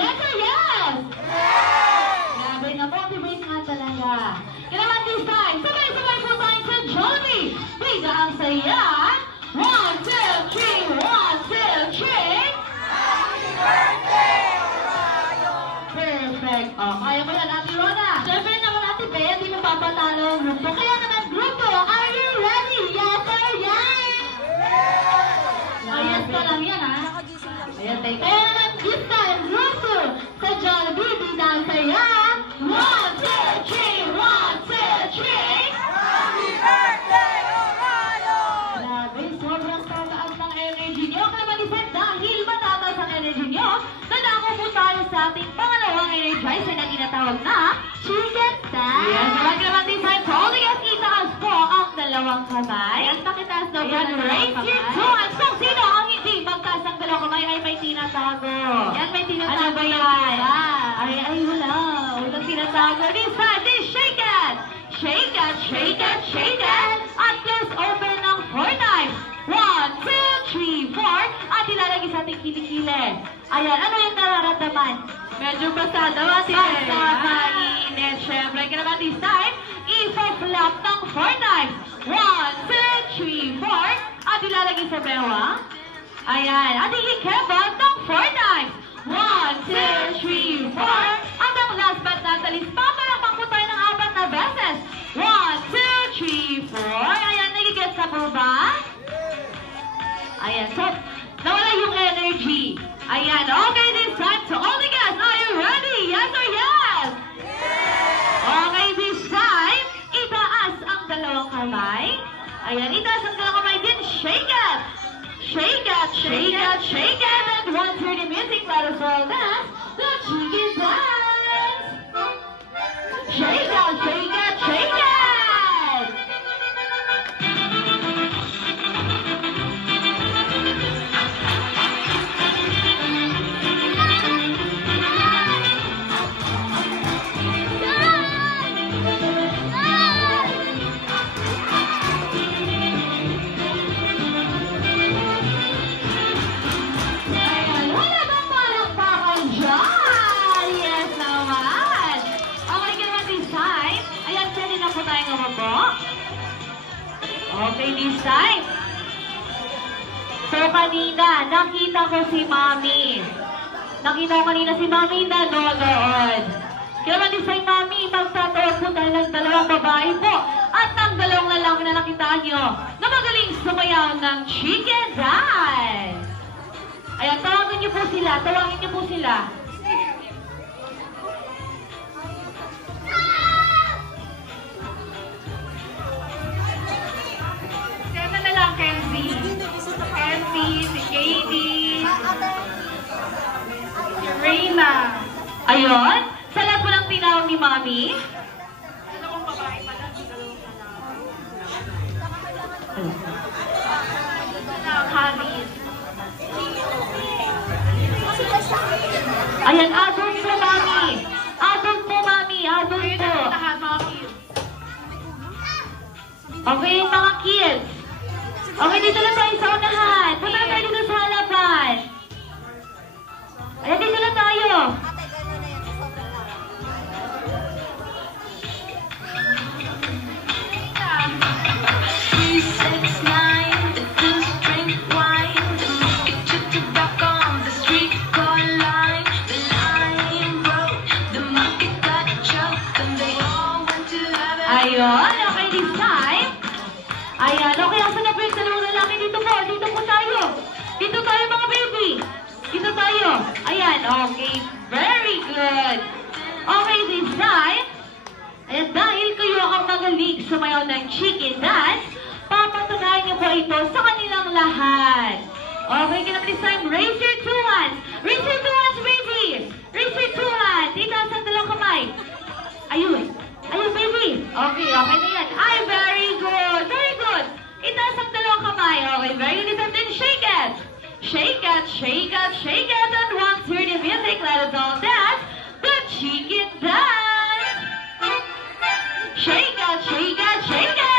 Yes or yes? Grabe na, motivate nga talaga. Kailangan this time, sabay-sabay po tayo sa Jollibee. Biga ang saya. 1, 2, 3, 1, 2, 3. Happy birthday, Orayo! Perfect. Kaya mo yan, Ate Rona. Siyempre naman, Ate Bea, hindi mo papatalo ang grupo. Kaya naman, grupo, are you ready? Yes or yes? Yes ka lang yan, ha? Ayan, tayo. Kaya naman, this time, grupo, sa Jollibee, biga ang saya. 1, 2, 3, 1, 2, 3. Happy birthday, Orayo! Grabe, sobrang tataas ng energy nyo. Kalabalisan, dahil matataas ang energy nyo, nadako po tayo sa ating pangalawang energizer na tinatawag na Chicken Dance. Yes, sabag naman din tayo. So, all the guys, itaas po ang dalawang kamay. Yan, pakitaas daw po ng dalawang kamay. Raise your two hands. So, sino ang hindi magtaas ang dalawang kamay ay may tinatago? Yan, may tinatago. Ano ba yan? Ay, wala. Walang tinatago. This time, this shake it! Shake it, shake it, shake it! At let's open ng 4 times. 1, 2, 3, 4. At ilalagay sa ating kilikili. Ayan, ano yung nararamdaman? Medyo pasado, Ate Bea. Basta mainit. Siyempre, kailangan this time, i-flap ng 4 times. 1, 2, 3, 4. At ilalagay sa bewang. Ayan, at i-kebot ng 4 times. 1, 2, 3, 4. At ang last but not the least, papalakpak po tayo ng 4 na beses. 1, 2, 3, 4. Ayan, nagigets na po ba? Ayan, so, nawala yung energy. Ayan, okay, this time, so all the guys, are you ready? Yes or yes? Okay, this time, itaas ang dalawang kamay. Ayan, itaas ang dalawang kamay din, shake it! Shake it, shake it, shake it, and once you're the music, let us all dance the chicken dance. Shake it, shake it, shake it. Okay, this time. So, kanina, nakita ko si Mami. Nakita ko kanina si Mami nanonood. Kaya naman this time, Mami, magtataon po tayo ng dalawang babae po. At ang dalawang lalaki na nakita nyo na magaling sumayaw ng chicken dance. Ayan, tawagin nyo po sila. Tawagin nyo po sila. Kenzie, si Katie, si Reyna. Ayun, sa lahat po lang tinawag ni Mami. Dalawang babae pala, Karis. Ayan, adult po, Mami. Adult po, Mami. Adult po. Okay, mga kids. Okay, dito na tayo sa unahan. Punta na tayo dito sa halapan. Ayan, dito na tayo. Ayun, okay, this time. Ayan, okay, asa na po yung dalawang lalaki? Dito po, dito po tayo. Dito tayo mga baby. Dito tayo. Ayan, okay, very good. Okay, this time. Ayan, dahil kayo ang magaling sumayaw ng chicken dance, papatunayan niyo po ito sa kanilang lahat. Okay, kaya this time, raise your two hands. Raise your two hands, baby. Raise your two hands. Itaas ang dalawang kamay. Ayun. Ayun, baby. Okay, okay na yan. Ay, very good. Very good. Itaas ang dalawang kamay. Okay, very good. And then shake it. Shake it, shake it, shake it. And once you hear the music, let us all dance the chicken dance. Shake it, shake it, shake it.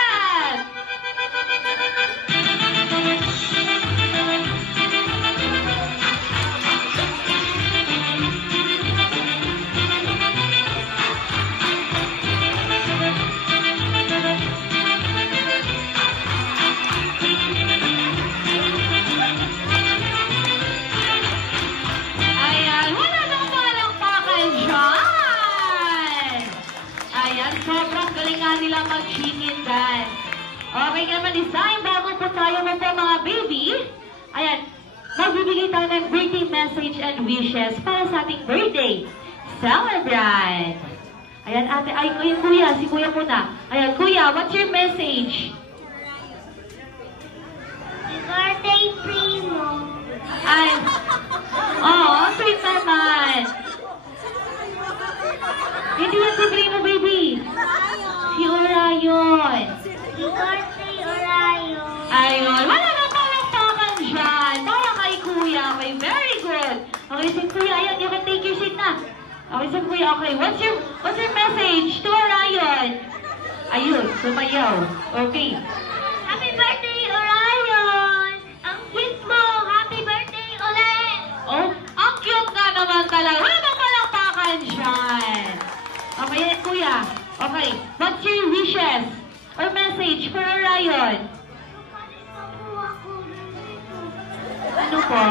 silang mag-chicken dance. Okay naman, design. Bago po tayo mo po mga baby. Ayan, magbibigay tayo ng birthday message and wishes para sa ating birthday celebrant. Ayan, ate, ay, kuya, si kuya muna. Ayan, kuya, what's your message? Birthday Primo. Ay, oh, sweet naman. Hindi yan si Primo, baby. Si Orion. Birthday Orion. Ayun, wala nang palakpakan dyan. Para kay kuya, okay, very good. Okay, si kuya, ayan, you can take your seat na. Okay, si kuya, okay, what's your message to Orion? Ayun, sumayaw. Okay. Happy birthday, Orion! Ang cute mo! Happy birthday ulit! Oh, ang cute nga naman talaga. Wala nang palakpakan dyan. Okay, yan, kuya. Okay, what's your wishes or message for Orion? Ano po?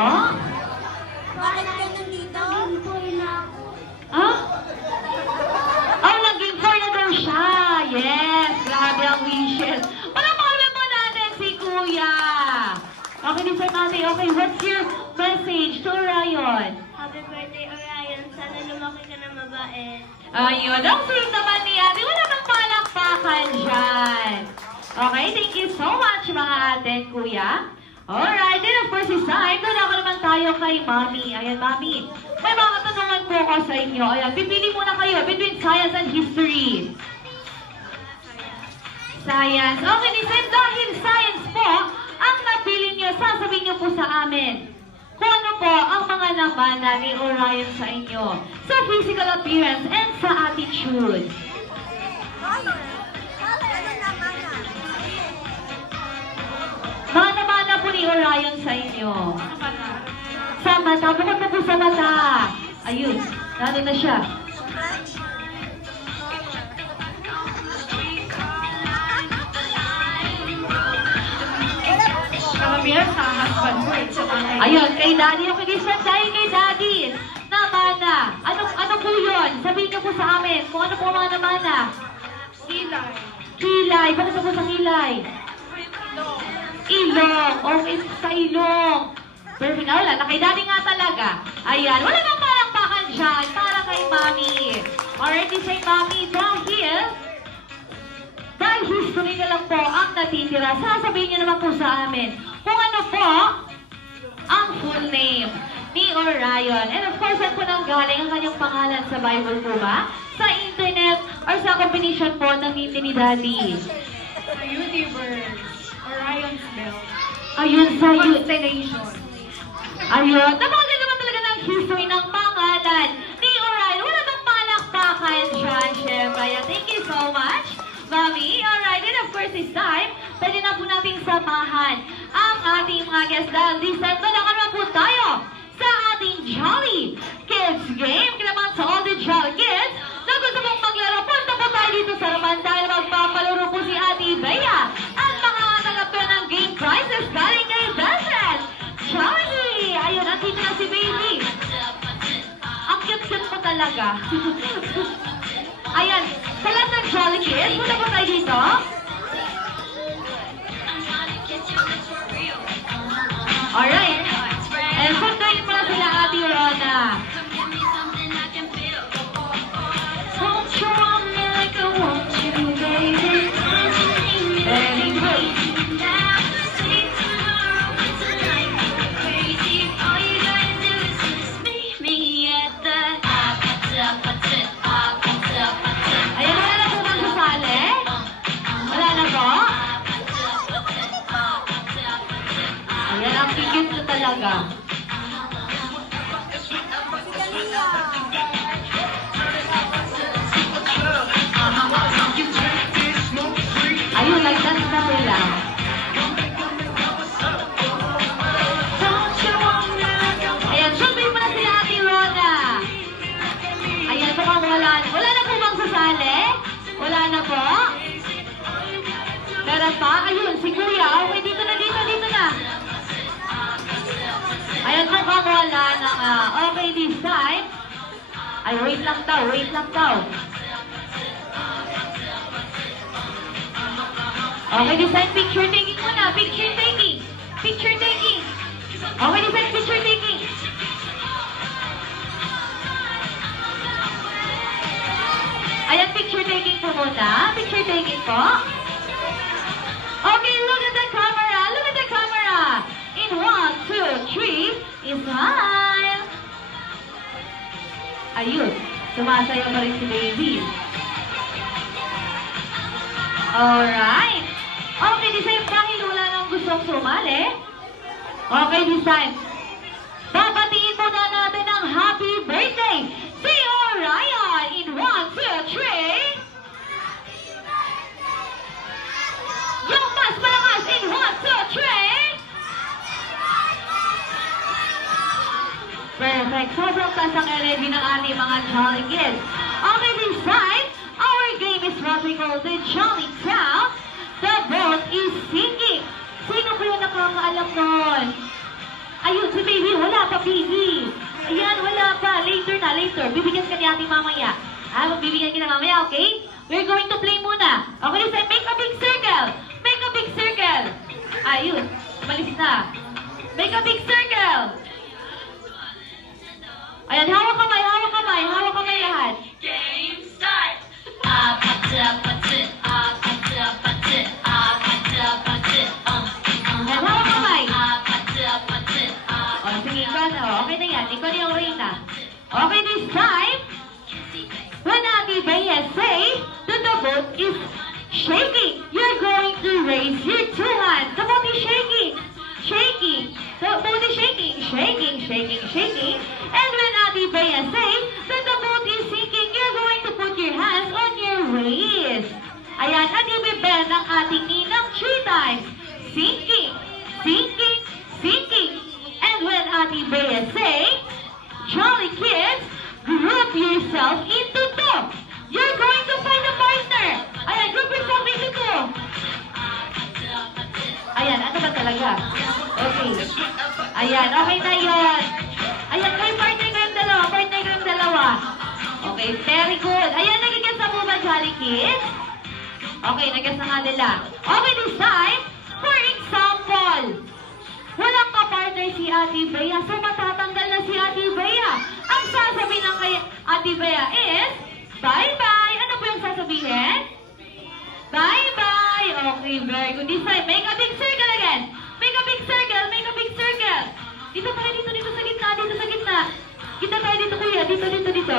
Bakit ka nandito? Naging boy na ako. Ah? Oh, naging four na daw siya. Yes, grabe ang wishes. Wala pa kami po natin si kuya. Okay, din sa natin. Okay, what's your message to Orion? Happy birthday, Orion. Sana lumaki ka na mabait. Ayun, ang sweet naman ni ate. Wala nang palakpakan dyan. Okay, thank you so much mga ate at kuya. Alright, then of course is time. Doon ako naman tayo kay Mami. Ayan, Mami. May mga katanungan po ako sa inyo. Ayan, pipili muna kayo between science and history. Science. Okay, Nisem, dahil science po ang napili niyo, sasabihin niyo po sa amin kung ano po ang mga namana ni Orion sa inyo sa physical appearance and sa attitude. Mga namana po ni Orion sa inyo. Sa mata. Bukod na po sa mata. Ayun. Nandun na siya. Ayun, kay Daddy. Okay, listen tayo kay Daddy. Namana. Ano po yun? Sabihin niyo po sa amin kung ano po mga namana. Kilay. Kilay. Bakit po sa kilay? Ilong. Okay, sa ilong. Perfect. Wala, na kay Daddy nga talaga. Ayan, wala nang palakpakan dyan para kay Mami. Alright, say Mami, dahil history na lang po ang natitira, sasabihin niyo naman po sa amin kung ano po ang full name ni Orion. And of course, saan po nang galing ang kanyang pangalan sa Bible po ba? Sa internet or sa combination po ng name ni Daddy? Sa universe. Orion's belt. Ayun sa Constellation. Ayun, napakaganda naman talaga ng history ng pangalan ni Orion. Wala bang palakpakan dyan, syempre. Thank you so much, Mami. Alright, and of course this time, pwede na po nating samahan ang ating mga guests dahil this time, talaga naman po tayo sa ating Jolly Kids Game. Kaya naman sa all the Jolly Kids na gusto mong maglaro, punta po tayo dito sa Raman dahil magpapalaro po si Ate Bea at makakatanggap ko ng game prizes galing kay Belfred. Jolly! Ayun, nandito na si Baby. Ang cute-cute po talaga. Ayan, sa lahat ng Jolly Kids, punta po tayo dito. Alright. And sundayin mo na sila Ate Rona. Won't you want me like I want you, baby? Very good. Ayan, wala na po bang sasali? Wala na po? Ayan, ang cute na talaga. Ayun, nag-dance na sila. Ayan, syempre mo na sila Ate Rona. Ayan, mukhang wala. Wala na po bang sasali? Wala na po? Meron pa? Ayun, si Kuya. Okay, dito na. Ayan, mukhang wala na nga. Okay, this time. Ay, wait lang daw. Okay, design picture taking muna. Picture taking. Picture taking. Okay, design picture taking. Ayan, picture taking po muna. Picture taking po. Okay, look at the camera. Look at the camera. In 1, 2, 3, smile. Ayun. Sumasayaw pa rin si baby. Alright. Okay, design, dahil wala nang gustong sumali. Okay, design. Babatiin muna natin ang happy birthday si Orion in 1, 2, 3. Yung mas malakas in 1, 2, 3. Perfect. Sobrang taas ang energy ng ating mga Jolly Kids. Okay, design. Our game is what we call the Jolly Town. The boat is sinking. Sino ko yung nakakaalam nun? Ayun, si baby. Wala pa, baby. Ayan, wala pa. Later na, later. Bibigyan ka ni ating mamaya. Magbibigyan ka na mamaya, okay? We're going to play muna. Okay, design. Make a big circle. Make a big circle. Ayun. Malis na. Make a big circle. Ayan, hawak kamay, hawak kamay. Hawak kamay lahat. Game start! Ayan, hawak kamay. O, sige, ikaw na. Okay na yan. Ikaw na yung Reyna. Okay, this time, when Ate Bea say that the boat is shaking, you're going to raise your 2 hands. The boat is shaking. Shaking. The boat is shaking. Shaking, shaking, shaking. And when Ate Bea say that the boat is sinking, you're going to put your hands on your waist. Ayan, at ibibend ang ating ninang 3 times. Sinking, sinking, sinking. And when Ate Bea say, Jolly Kids, group yourself into 2. You're going to find a partner. Ayan, group yourself into 2. Ayan, ano ba talaga? Okay. Ayan, okay na yun. Ayan, may partner kayong dalawa. Partner kayong dalawa. Okay, very good. Ayan, nagigets na po ba, Jolly Kids? Okay, nagigets na nga nila. Okay, this time, for example, walang ka-partner si Ate Bea, so matatanggal na si Ate Bea. Ang sasabihin ng kay Ate Bea is, bye-bye. Ano po yung sasabihin? Bye-bye. Okay, very good. This time, make a big circle again. Make a big circle, make a big circle. Dito tayo, dito sa gitna, dito sa gitna. Kita tayo dito, kuya. Dito, dito, dito.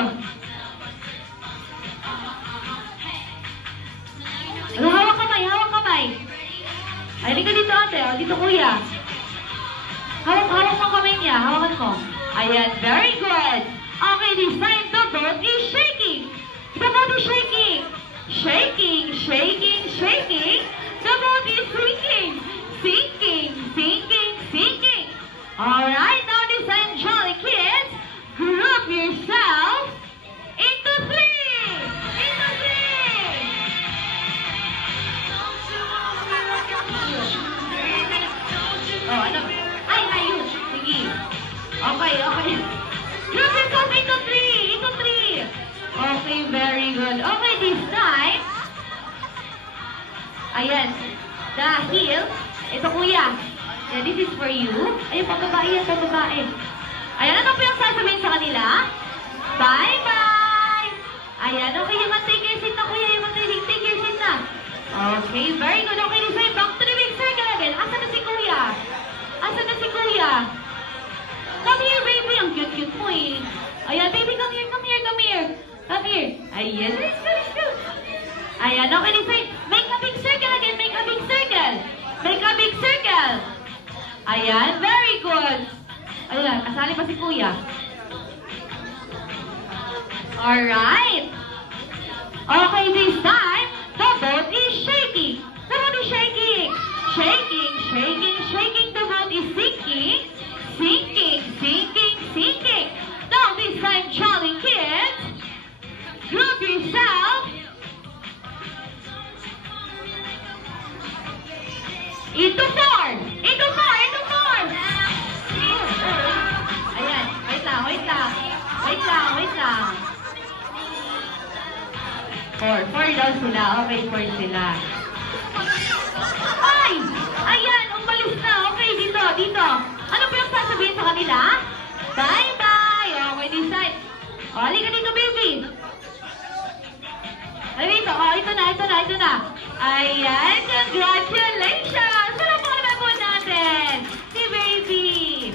Ano, hawak kamay, hawak kamay. Ay, halika dito, ate. O, dito, kuya. Hawak mo kamay niya. Hawakan mo. Ayan, very good. Okay, this time, the boat is shaking. The boat is shaking. Shaking, shaking, shaking. The boat is sinking. Sinking, sinking, sinking. Alright, now this time, Jolly Kids, group yourself into 3. Into 3. Oh, ano? Ay, ayun. Sige. Okay, okay. Group yourself into 3. Into 3. Okay, very good. Okay, this time, ayan, dahil, ito kuya, yeah, this is for you. Ayun, pagbabae yan, pagbabae. Ayan, ano po yung sasabihin sa kanila? Bye-bye! Ayan, okay, yung take your seat na kuya, yung take your seat na. Okay, very good. Okay, this time, back to the big circle again. Asan na si kuya? Asan na si kuya? Come here, baby. Ang cute-cute mo eh. Ayan, baby, come here, come here, come here. Come here. Ayan, let's go, let's go. Ayan, okay, this time, make a big circle again, make a big circle. Make a big circle. Ayan, very good. Ayan, kasali pa si kuya. Alright. Okay, this time, the boat is shaking. The boat is shaking. Shaking, shaking, shaking. The boat is sinking. Sinking, sinking, sinking. Now this time, Jolly Kids, group yourself into 4. Into 4, into 4. Ayan, wait lang, wait lang. Wait lang, wait lang. 4 daw sila. Okay, 4 sila. sabihin sa kanila? Bye-bye! Okay, this side. O, halika dito, baby. Halika dito. O, ito na. Ayan, congratulations! Wala po naman po natin. Si baby.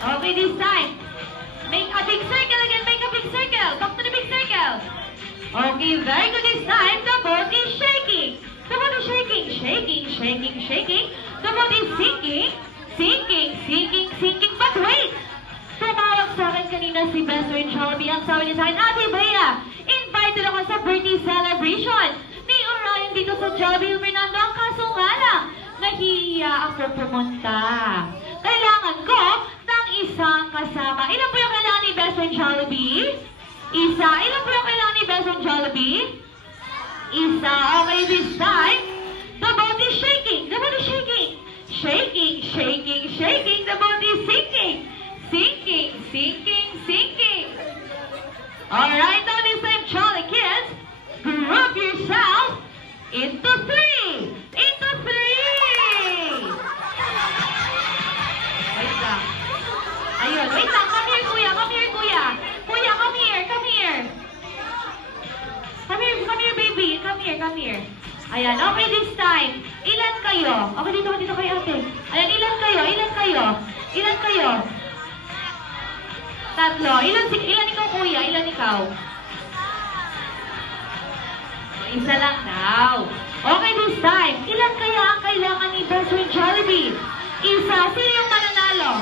Okay, this time. Make a big circle again. Make a big circle. Back to the big circle. Okay, very good this time. The boat is shaking. The boat is shaking. Shaking. The boat is sinking. But wait! Tumawag sa akin kanina si Best Friend Shelby. Ang sabi niya sa akin, Ate Bea, invited ako sa birthday celebration ni Orion dito sa Jollibee Fernando. Ang kaso nga lang, nahihiya ako pumunta. Kailangan ko ng isang kasama. Ilan po yung kailangan ni Best Friend Jollibee? Isa. Ilan po yung kailangan ni Best Friend Jollibee? Isa. Okay, this time, the boat is shaking. The boat is shaking. Shaking. The boat is sinking. Sinking. Alright, now this time, Jolly Kids, group yourself into three. Ayun, wait lang. Come here, kuya. Kuya, come here. Come here, baby. Come here. Ayan, okay, this time. Ilan kayo? Okay, dito kayo, ate. Ayan, ilan kayo? Tatlo. Ilan ikaw, kuya? Ilan ikaw? Isa lang daw. Okay, this time. Ilan kaya ang kailangan ni Best Friend Jollibee? Isa. Sino yung mananalo?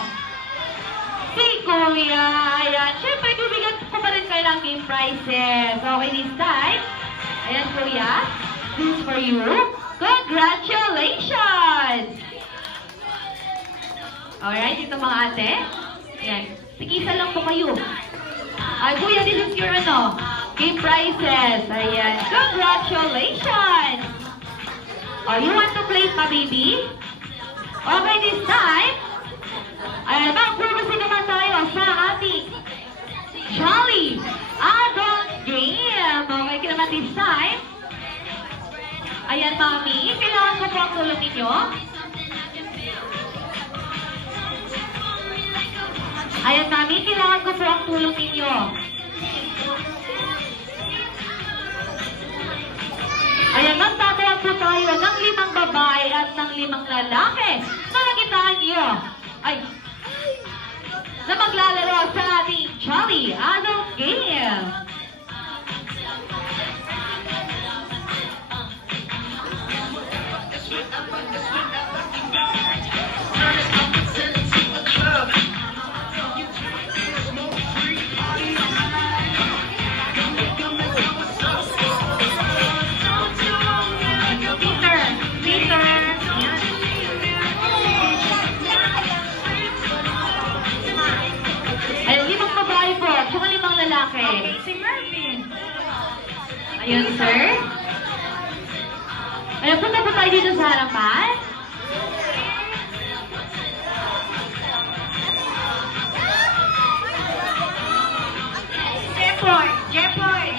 Si Kuya. Ayan. Siyempre, bibigyan ko pa rin kayo ng game prizes. Okay, this time. Ayan, Kuya. This is for you. Congratulations! Alright, ito mga ate. Ayan. Tig-isa lang po kayo. Ay, Kuya, this is your game prizes. Ayan. Congratulations! Oh, you want to play pa, baby? Okay, this time. Ayan, mag-purpose naman tayo sa ating Jolly Adult Game. Okay, naman this time. Ayan, mami. Kailangan ko po ang tulong ninyo. Ayan, mami. Kailangan ko po ang tulong ninyo. Ayan, magtatawag po tayo ng 5 babae at ng 5 lalaki. Nakakitaan niyo. Na maglalaro sa ating Jolly Adult Game. Okay, si Mervin. Ayun, sir. Ayun, punta po tayo dito sa harapan. Jepoy.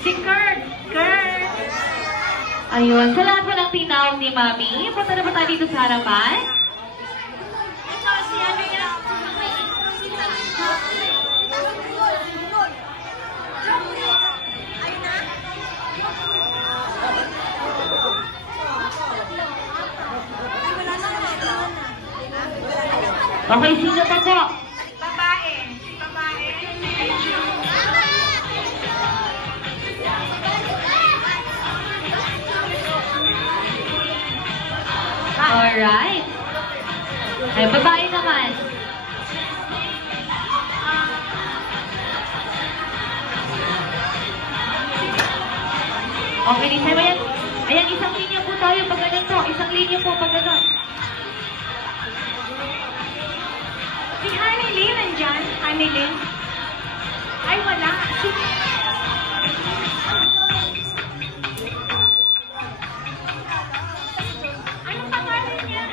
Si Kurt. Ayun, sa lahat po ng tinawag ni Mami, punta na ba tayo dito sa harapan? Okay, sino pa po? Babae. Alright. Ay, babae naman. Okay, din tayo. Ayan, isang linya po tayo pag ganito. Isang linya po pag ganito. Si Hanilyn nandyan? Hanilyn? Ay, wala. Anong pangalan niya?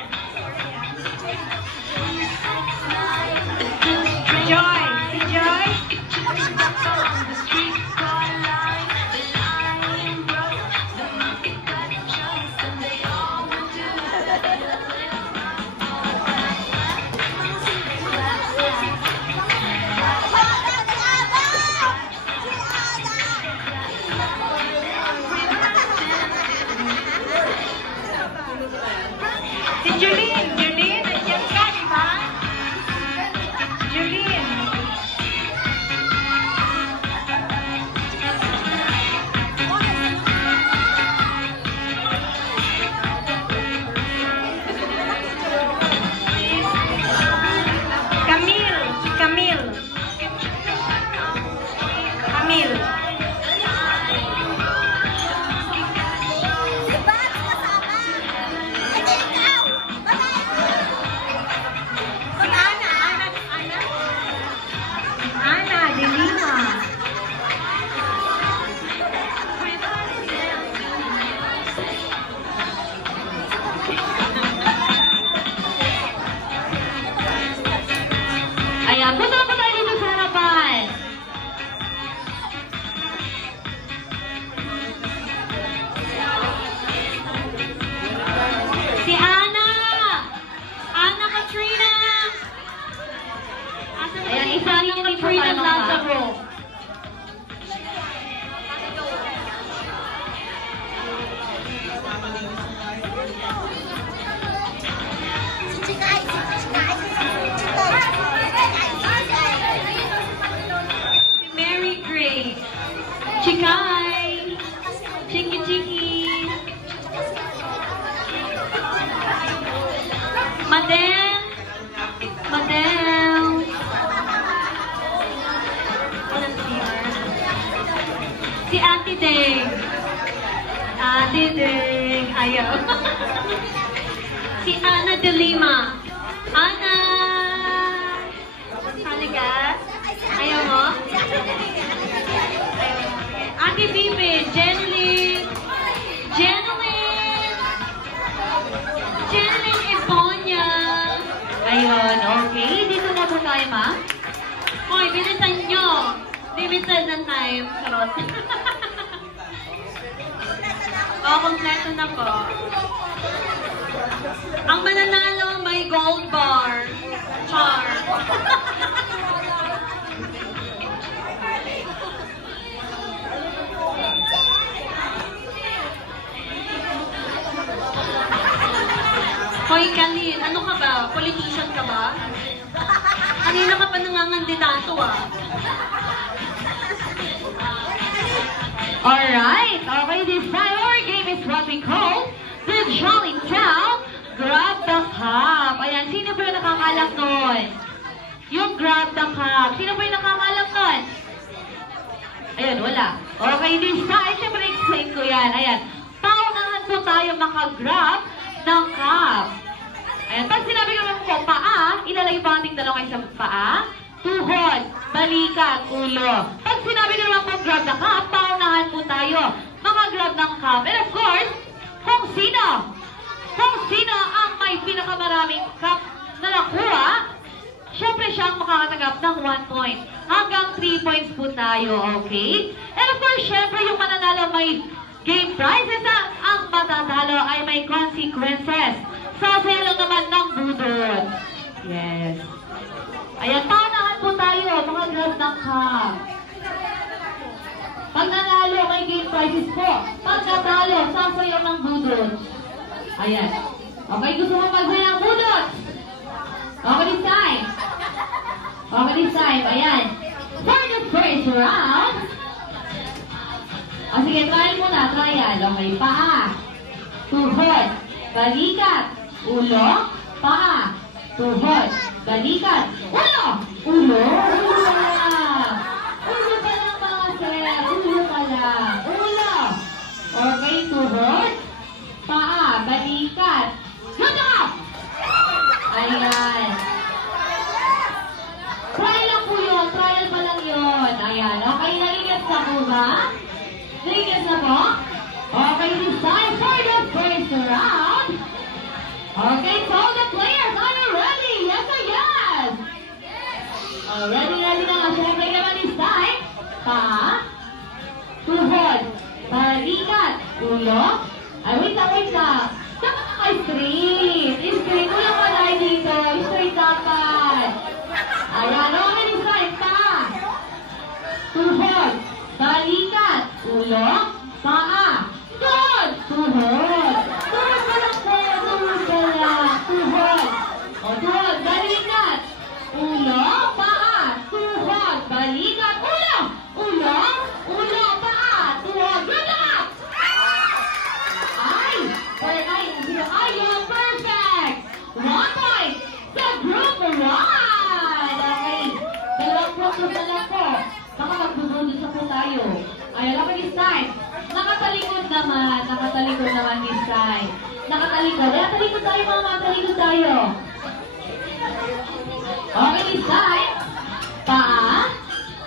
Joy. Si Joy? Si Ana de Lima. Ana! Halika. Ayaw mo? Ate Bibi, Jeneline. Jeneline Eponia. Ayun, okay. Dito na po tayo, ma'am. Hoy, bilisan nyo. Limited na time. Charot. Kompleto na po. Ang mananalo may gold bar. Char. Hoy, Kalin, ano ka ba? Politician ka ba? Kanina ka pa nangangandidato ah. Alright, okay, this time our game is what we call the Jolly Town Grab the Cup. Ayan, sino po yung nakakalap nun? Yung Grab the Cup. Sino po yung nakakalap nun? Ayan, wala. Okay, this time, syempre explain ko yan. Ayan, paunahan po tayo makagrab ng cup. Ayan, pag sinabi ko naman po, paa, ilalagay pa ating dalawang sa paa, tuhod, balikat, ulo. Pag sinabi ko naman po, grab the cup, paunahan po tayo makagrab ng cup. And of course, kung sino ang may pinakamaraming cup na nakuha, syempre siya ang makakatanggap ng 1 point. Hanggang 3 points po tayo, okay? And of course, syempre yung mananalo may game prizes at ang matatalo ay may consequences. Sasaya lang naman ng budol. Yes. Ayan, paunahan po tayo, makagrab ng cup. Pag nanalo, may game prizes po. Pag natalo, sasayaw ng budol. Ayan. Okay, gusto mo magsaya ng budol? Okay, this time. Okay, this time. Ayan. For the first round. O sige, trial muna. Trial. Okay, paa. Tuhod. Balikat. Ulo. Paa. Tuhod. Balikat. Ulo. Ulo. Ulo lang. Ulo pa lang mga sir. Ulo pa lang. Ulo. Okay, tuhod. Paa. Balikat. Good job! Ayan. Trial lang po yun. Trial pa lang yun. Ayan. Okay, naligas na po ba? Naligas na po? Okay, this time for the first round. Okay, so the players, are you ready? Yes or yes? Ready na nga. Siyempre naman this time. Paa. Tuhod. Balikat. Ulo. Ay, wait lang. Saka ka straight. Straight. Walang malay dito. Straight dapat. Ayan. Okay, this time. Paa. Tuhod. Balikat. Ulo. Paa. Tuhod. Tuhod. Tuhod pa lang po. Tuhod pa lang. Tuhod. O, tuhod. Balikat. Ulo. Paa. Tuhod. Balikat. Ulo. Ulo. Ulo. Paa. Tuhod. Good luck! Ayun, perfect! 1 point sa group 1! Okay. 2 puntos na lang po. Baka magbubunod sa po tayo. Ayun, okay, this time. Nakatalikod naman this time. Nakatalikod. Kaya talikod tayo mga talikod tayo. Okay, this time. Paa.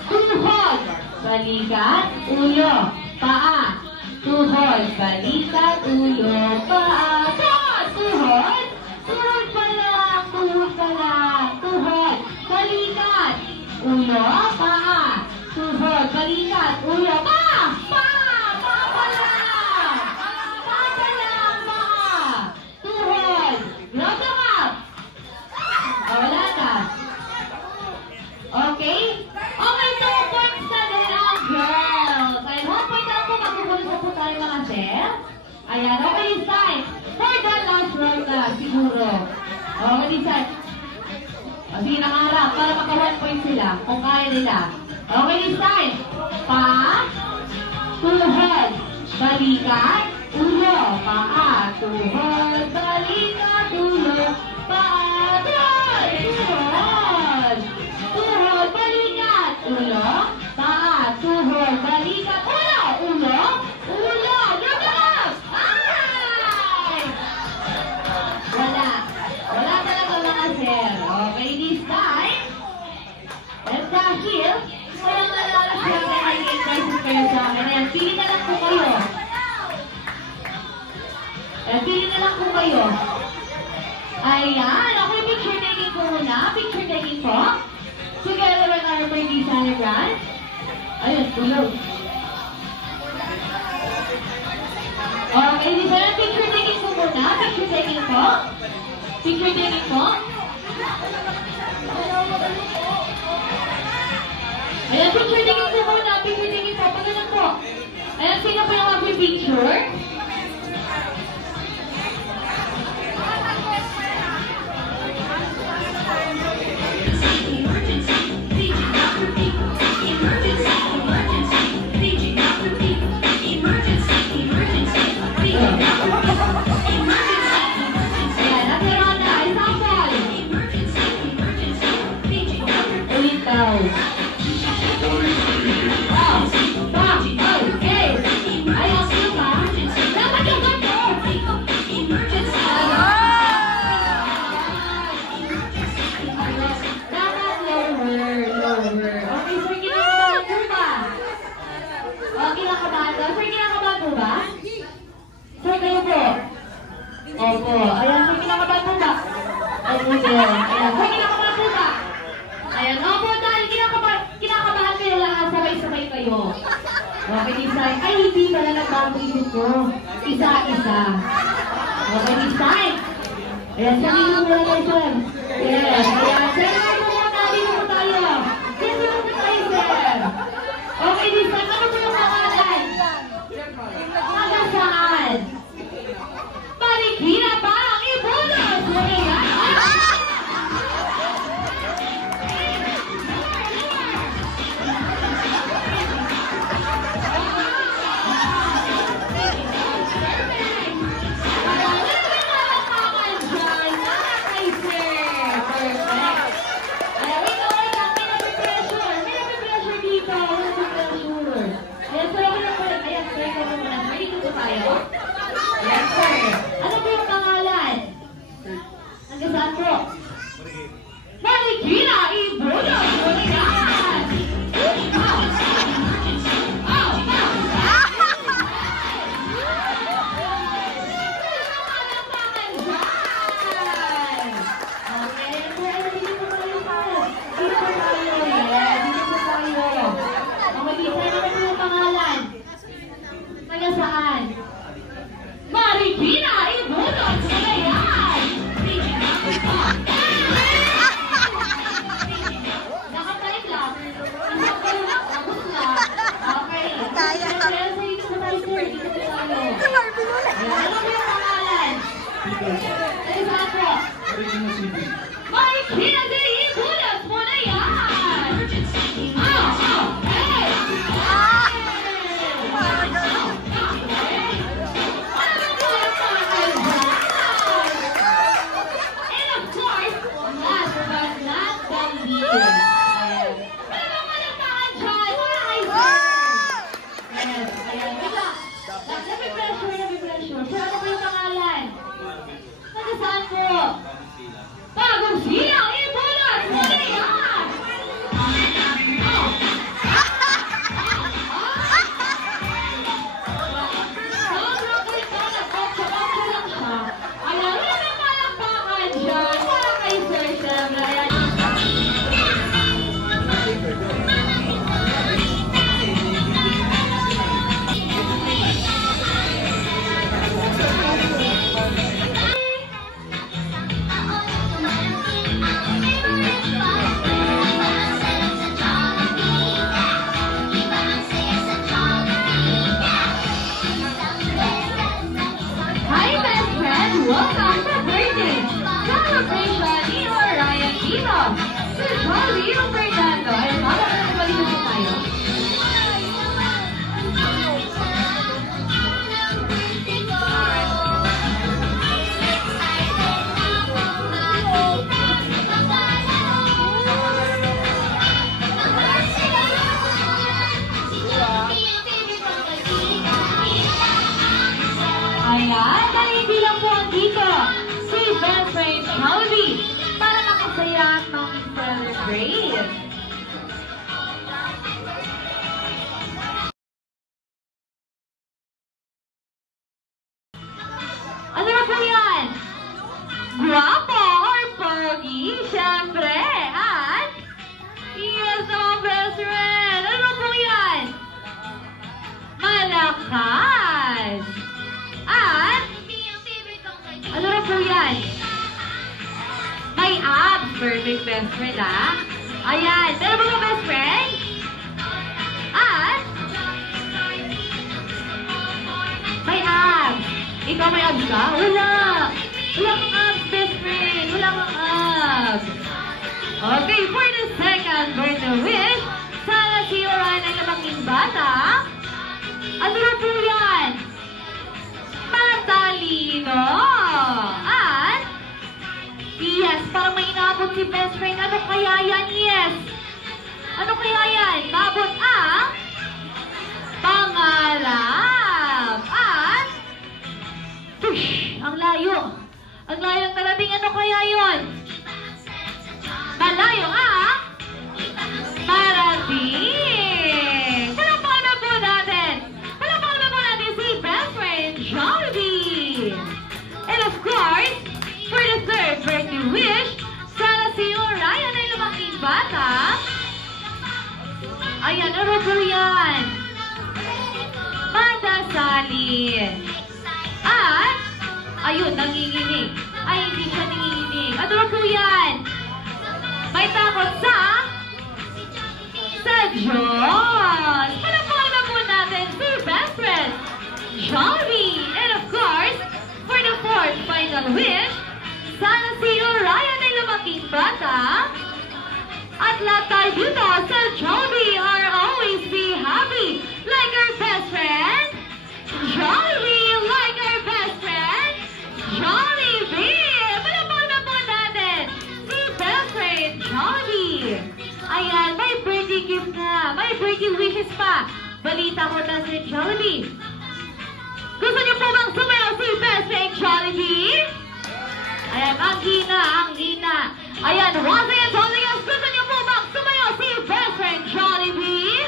Tuhod. Balikat. Ulo. Paa. Tuhod. Balikat. Ulo. Paa. Tuhod. Tuhod pa lang. Tuhod pa lang. Tuhod. Balikat. Ulo. Paa. Tuhod. Balikat. Ulo. Paa. Paa. Paa pa lang. Paa pa lang. Paa. Tuhod. Grab the cup. Wala na. Okay? Okay, 2 points na din ang girls. Ay, 1 point na po. Magkukulit po tayo mga chef. Ayan, okay, this time. For the last round na, siguro. Okay, this time. O, sige, nakaharap para maka 1 point sila. Kung kaya nila. Okay, this time. Paa. Tuhod. Balikat. Ulo. Paa. Tuhod. Balikat. Ulo. Paa. Tuhod. Tuhod. Tuhod. Balikat. Ulo. Paa. Tuhod. Balikat. Ulo. Ulo. Ulo. Good job! Ay! Wala. Yan, pili na lang po kayo. Ayan, ako yung picture taking ko muna. Picture taking po. Together with our baby celebrant. Ayun, tulog. Okay, dito na picture taking ko muna. Picture taking po. Picture taking po. Ayan, picture taking ko muna. Picture taking po. Pagkanan po. Ayan, sino po yung mag-picture? Opo. Ayan, sir, kinakabahan po ba? Opo, sir. Ayan, sir, kinakabahan po ba? Ayan, opo, dahil kinakabahan kayo lahat, sabay-sabay kayo. Okay, design. Ay, hindi pala nagbago isip ko. Isa-isa. Okay, design. Ayan, sir, dito mo na kayo, sir. Yes, ayan, sir, dito mo na, dito mo tayo. Dito mo na tayo, sir. Okay, design, ano po yung pangalan? Hanggang saan? Marikina parang ibunod! Ano po yung pangalan? Hanggang saan po? Marikina ibunod! Saan? Marikina ibunod! Ayan! malakas. At, ano na po yan? May abs. Perfect best friend, ah. Ayan. Meron ba mga best friend? At, may abs. Ikaw may abs ka? Wala. Wala kang abs, best friend. Wala kang abs. Okay, for the second birthday wish, sana si Oran ay namanging bata. Ano na po yan? Matalino. At, yes, parang may inaabot si best friend. Ano kaya yan? Yes. Ano kaya yan? Maabot ang pangalap. At, push, ang layo. Ang layo ng talating. Ano kaya yun? Malayo ang parating. Palapang na po natin. Palapang na po natin si best friend Jollibee. And of course, for the third birthday wish, sana si Orion ay lumaking bata. Ayan, ano po yan? Madasalin. At, ayun, nanginginig. Ay, hindi siya nanginginig. Ano po yan? May takot sa Diyos. Palapang na po natin si best friend Jollibee. And of course, for the fourth final wish, sana si Orion ay lumaking bata. At lahat tayo dito sa Jollibee are always be happy like our best friend Jollibee, like our best friend Jollibee. Palapang na po natin si best friend Jollibee. Ayan, may birthday gift na. May birthday wishes pa. Balita ko na si Jollibee. Gusto niyo po bang sumayaw si best friend Jollibee? Ayan, ang hina, ang hina. Ayan, once again, telling us, gusto niyo po bang sumayaw si best friend Jollibee?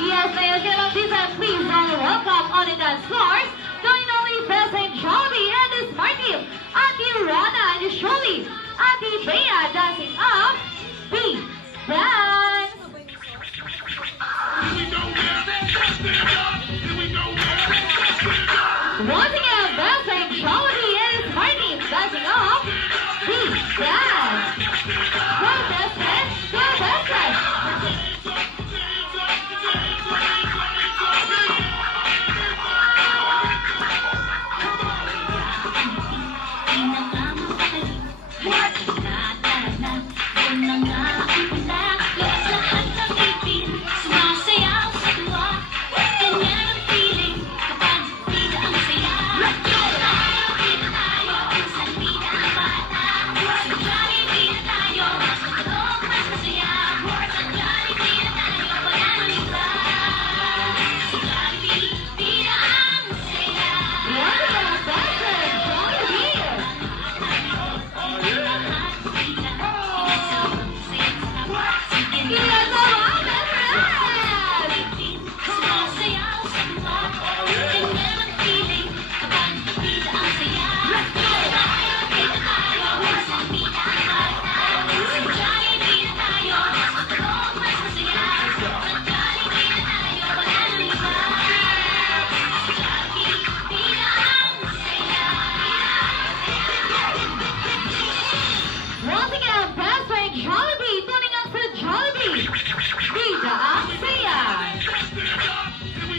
Yes, ladies and gentlemen, please all welcome on the dance floor. Join only best friend Jollibee and the smart team. Ate Rana and Shirley. Ate Bea dancing up. Be dance. Once again, best friend Jollibee and his smart team dancing up. Be dance. Go best friend. Go best friend.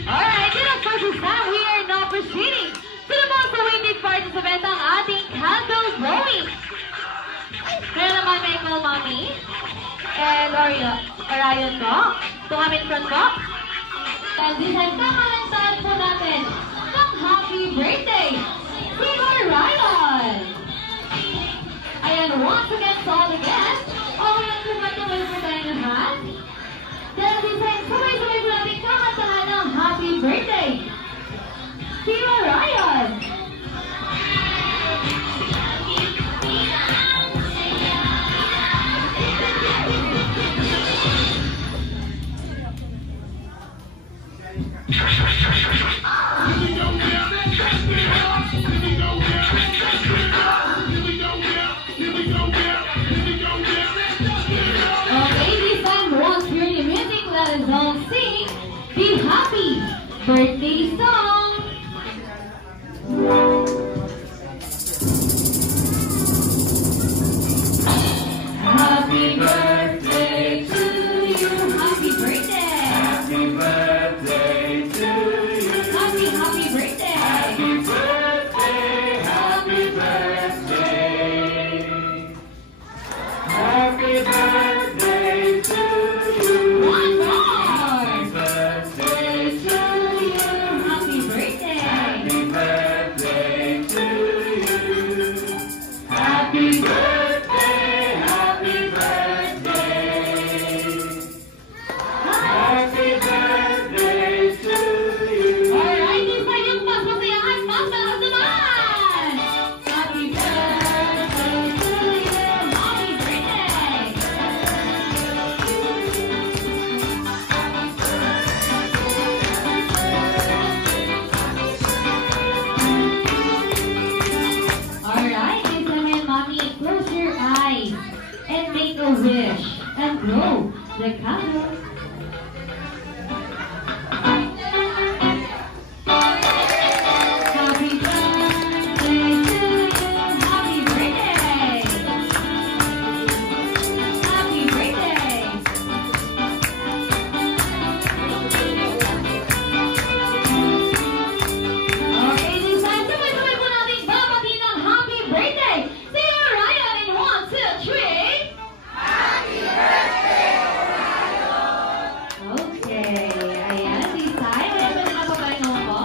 Alright, and of course this time we are now proceeding to the most awaited part of the event, ang ating candle blowing. Kaya naman may call mommy and Orion po, to come in front po. And this time, kamalantaan po natin ng happy birthday to Orion! Ayan, once again sa all the guests, Orion, kumatuloy po tayo ng hand. Dahil this time, sabay-sabay po natin kakantahan ng happy birthday to Orion! Here we go now. birthday song. Happy birthday to you. Happy birthday. Happy birthday to you. Happy birthday. Happy birthday. Happy birthday. Happy birthday to you. One more. Happy birthday to you. Happy birthday. Happy birthday to you. Happy birthday. Happy birthday. Happy birthday to you. Alright, isa yung mas masaya at mas malakas naman. Happy birthday to you. Happy birthday. Alright, listen and mommy, close your eyes and make a wish and blow the candle. Happy birthday to you. Happy birthday. Happy birthday. Okay, this time, sabay-sabay po natin babati ng happy birthday si Orion in 1, 2, 3. Okay, ayan, this time, ayan ba na papalingaw ko?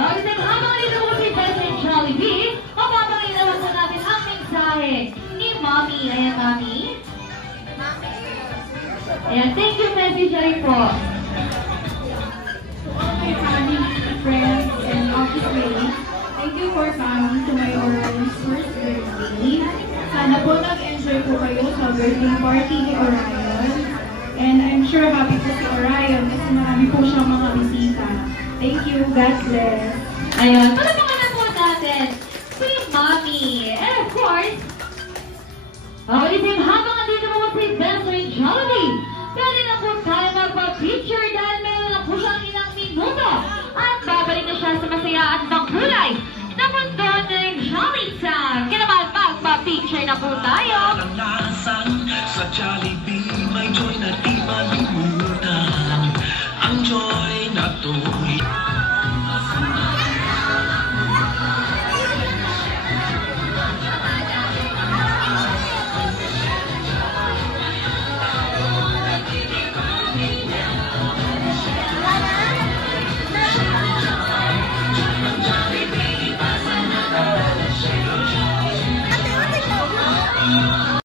Okay, then habang nandito po si President Jollibee, mapapakita naman po natin ang mensahe ni Mommy. Ayan, Mommy. Ayan, thank you, message rin po. My family, friends, and office-mates, thank you for coming to my Orion's first birthday. Sana po nag-enjoy po kayo sa birthday party ni Orion. And I'm sure happy po si Orion kasi marami po siyang mga bisita. Thank you. God bless. Ayun, palapakan na po natin si Mommy. And of course, okay, din habang nandito po si Benson Jollibee, pwede na po tayo magpa-picture dahil meron na po siyang ilang minuto at babalik na siya sa masaya at makulay na mundo ng Jolly Time. Kaya naman, magpa-picture na po tayo. Kalalasan sa Jollibee, may joy na di malimutan. Ang joy na tuloy. Ate,